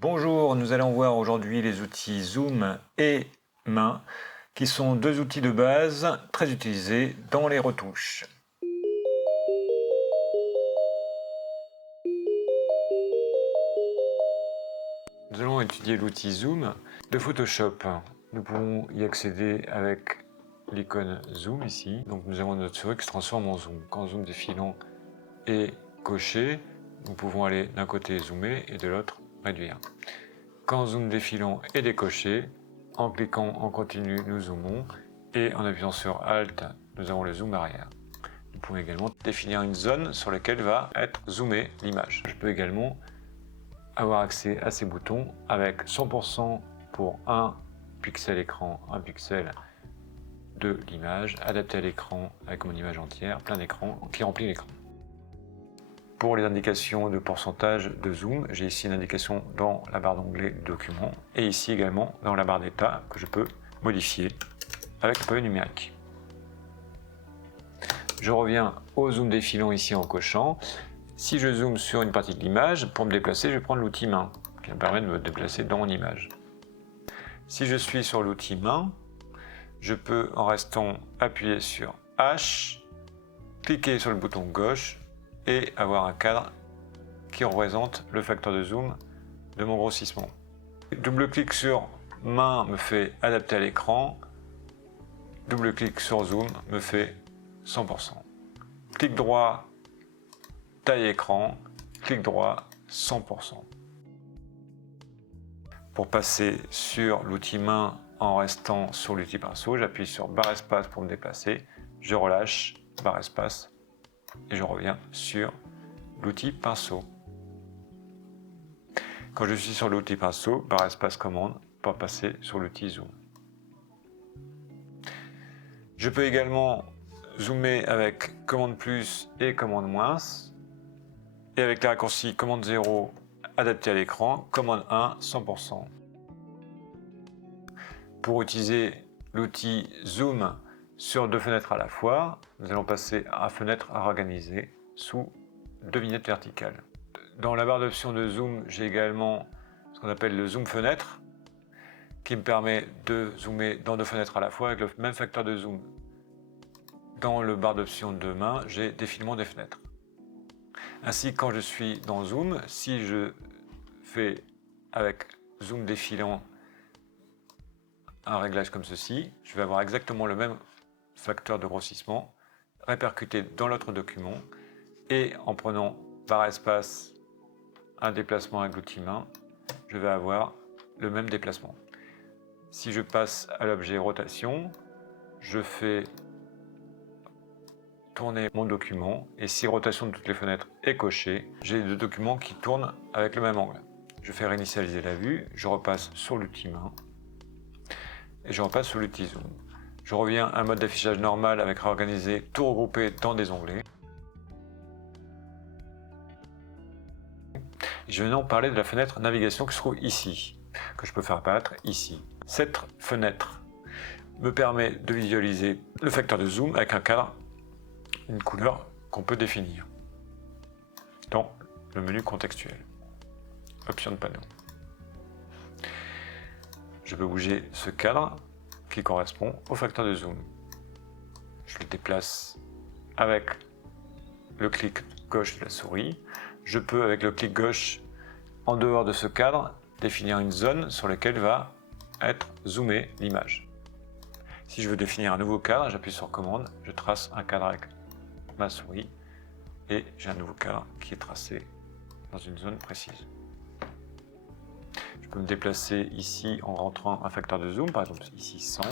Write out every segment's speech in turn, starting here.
Bonjour, nous allons voir aujourd'hui les outils Zoom et Main, qui sont deux outils de base très utilisés dans les retouches. Nous allons étudier l'outil Zoom de Photoshop. Nous pouvons y accéder avec l'icône Zoom ici. Donc nous avons notre souris qui se transforme en Zoom. Quand Zoom défilant est coché, nous pouvons aller d'un côté zoomer et de l'autre réduire. Quand Zoom défilant est décoché, en cliquant en continu, nous zoomons et en appuyant sur Alt, nous avons le zoom arrière. Nous pouvons également définir une zone sur laquelle va être zoomée l'image. Je peux également avoir accès à ces boutons avec 100% pour un pixel écran, un pixel de l'image, adapté à l'écran avec mon image entière, plein écran qui remplit l'écran. Pour les indications de pourcentage de zoom, j'ai ici une indication dans la barre d'onglet Documents et ici également dans la barre d'état que je peux modifier avec le pavé numérique. Je reviens au zoom défilant ici en cochant. Si je zoome sur une partie de l'image, pour me déplacer, je vais prendre l'outil Main qui me permet de me déplacer dans mon image. Si je suis sur l'outil Main, je peux en restant appuyer sur H, cliquer sur le bouton gauche et avoir un cadre qui représente le facteur de zoom de mon grossissement. Double-clic sur Main me fait adapter à l'écran, double-clic sur Zoom me fait 100%. Clic droit, taille écran, clic droit, 100%. Pour passer sur l'outil Main en restant sur l'outil pinceau, j'appuie sur barre espace pour me déplacer, je relâche, barre espace, et je reviens sur l'outil pinceau. Quand je suis sur l'outil pinceau, barre espace commande pour passer sur l'outil zoom. Je peux également zoomer avec commande plus et commande moins, et avec les raccourcis commande 0 adapté à l'écran, commande 1 100%. Pour utiliser l'outil zoom sur deux fenêtres à la fois, nous allons passer à fenêtre à organiser sous deux vignettes verticales. Dans la barre d'options de zoom, j'ai également ce qu'on appelle le zoom fenêtre qui me permet de zoomer dans deux fenêtres à la fois avec le même facteur de zoom. Dans le barre d'options de Main, j'ai défilement des fenêtres. Ainsi, quand je suis dans zoom, si je fais avec zoom défilant un réglage comme ceci, je vais avoir exactement le même facteur de grossissement répercuté dans l'autre document et en prenant barre espace un déplacement avec l'outil Main, je vais avoir le même déplacement. Si je passe à l'objet rotation, je fais tourner mon document et si rotation de toutes les fenêtres est cochée, j'ai deux documents qui tournent avec le même angle. Je fais réinitialiser la vue, je repasse sur l'outil Main et je repasse sur l'outil Zoom. Je reviens à un mode d'affichage normal avec réorganiser, tout regroupé dans des onglets. Je vais maintenant parler de la fenêtre navigation qui se trouve ici, que je peux faire apparaître ici. Cette fenêtre me permet de visualiser le facteur de zoom avec un cadre, une couleur qu'on peut définir dans le menu contextuel. Option de panneau. Je peux bouger ce cadre qui correspond au facteur de zoom. Je le déplace avec le clic gauche de la souris. Je peux, avec le clic gauche, en dehors de ce cadre, définir une zone sur laquelle va être zoomée l'image. Si je veux définir un nouveau cadre, j'appuie sur commande, je trace un cadre avec ma souris et j'ai un nouveau cadre qui est tracé dans une zone précise. Je peux me déplacer ici en rentrant un facteur de zoom, par exemple ici 100,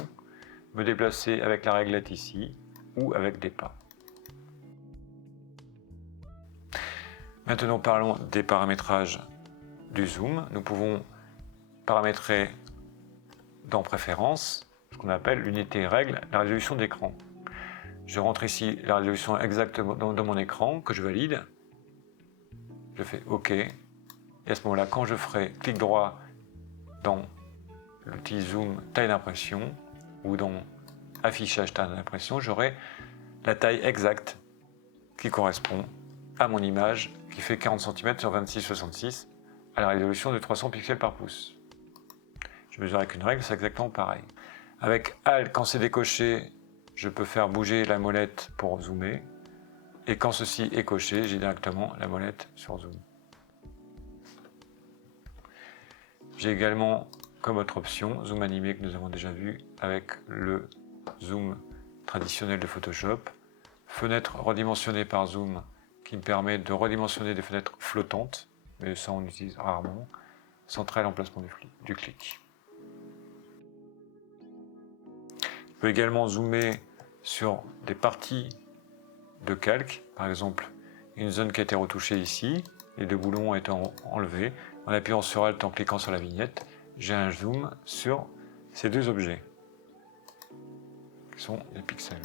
me déplacer avec la réglette ici ou avec des pas. Maintenant parlons des paramétrages du zoom. Nous pouvons paramétrer dans Préférences ce qu'on appelle l'unité règle, la résolution d'écran. Je rentre ici la résolution exacte dans mon écran que je valide. Je fais OK. Et à ce moment-là, quand je ferai clic droit dans l'outil Zoom taille d'impression ou dans affichage taille d'impression, j'aurai la taille exacte qui correspond à mon image qui fait 40 cm sur 26,66 à la résolution de 300 pixels par pouce. Je mesure avec une règle, c'est exactement pareil. Avec Alt, quand c'est décoché, je peux faire bouger la molette pour zoomer. Et quand ceci est coché, j'ai directement la molette sur zoom. J'ai également comme autre option zoom animé que nous avons déjà vu avec le zoom traditionnel de Photoshop. Fenêtre redimensionnée par zoom qui me permet de redimensionner des fenêtres flottantes, mais ça on utilise rarement. Centrer l'emplacement du clic. Je peux également zoomer sur des parties de calque, par exemple une zone qui a été retouchée ici, les deux boulons étant enlevés. En appuyant sur Alt en cliquant sur la vignette, j'ai un zoom sur ces deux objets, qui sont des pixels.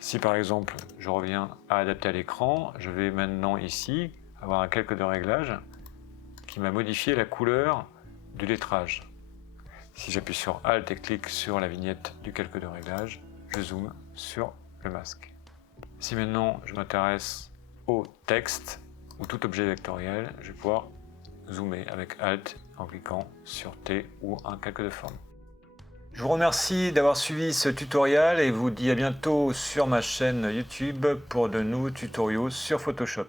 Si par exemple je reviens à adapter à l'écran, je vais maintenant ici avoir un calque de réglage qui m'a modifié la couleur du lettrage. Si j'appuie sur Alt et clique sur la vignette du calque de réglage, je zoome sur le masque. Si maintenant je m'intéresse au texte ou tout objet vectoriel, je vais pouvoir zoomer avec Alt en cliquant sur T ou un calque de forme. Je vous remercie d'avoir suivi ce tutoriel et vous dis à bientôt sur ma chaîne YouTube pour de nouveaux tutoriaux sur Photoshop.